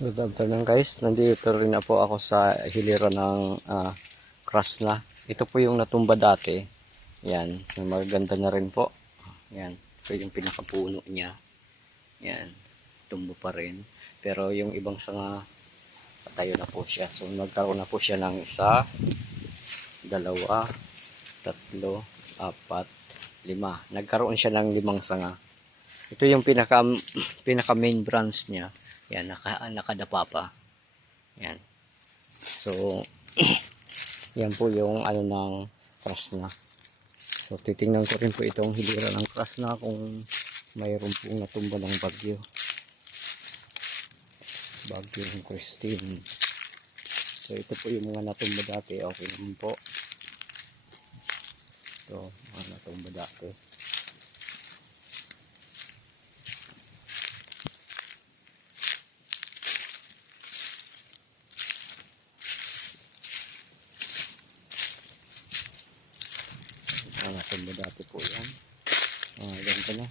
Good afternoon guys, nandito rin na po ako sa hilera ng Krasna. Ito po yung natumba dati. Yan, maganda na rin po. Yan, ito yung pinakapuno niya. Yan, tumbo pa rin. Pero yung ibang sanga, patayo na po siya. So nagkaroon na po siya ng isa, dalawa, tatlo, apat, lima. Nagkaroon siya ng 5 sanga. Ito yung pinaka main branch niya. Yan, nakadapa pa. Yan. So, yan po yung ano ng Krasna. So, titingnan ko rin po itong hilira ng Krasna kung mayroon pong natumba ng bagyo. Bagyo ng Christine. So, ito po yung mga natumba dati. Okay naman po. Ito, mga natumba dati. Natumba dati po yan. Ganito na.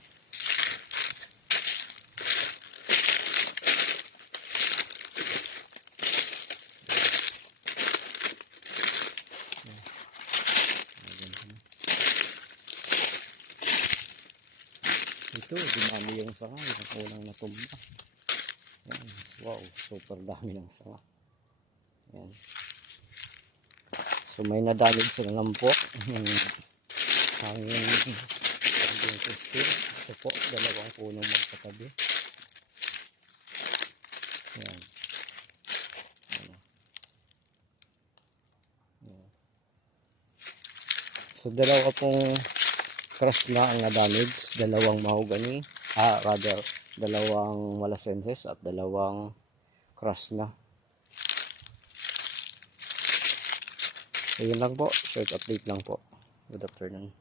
Ito, dinami yung sanga. Yung unang natumba. Yan. Wow, super dami ng sanga. Yan. So may nadamage sa lang po. Hangin yung Christine. Ito po, 2 punong magkatabi. Yan. Yan. So 2 pong Krasna ang na-damage. 2 mahogany. Rather, 2 Malasenses at 2 Krasna. So yun lang po. Short update lang po. Good afternoon.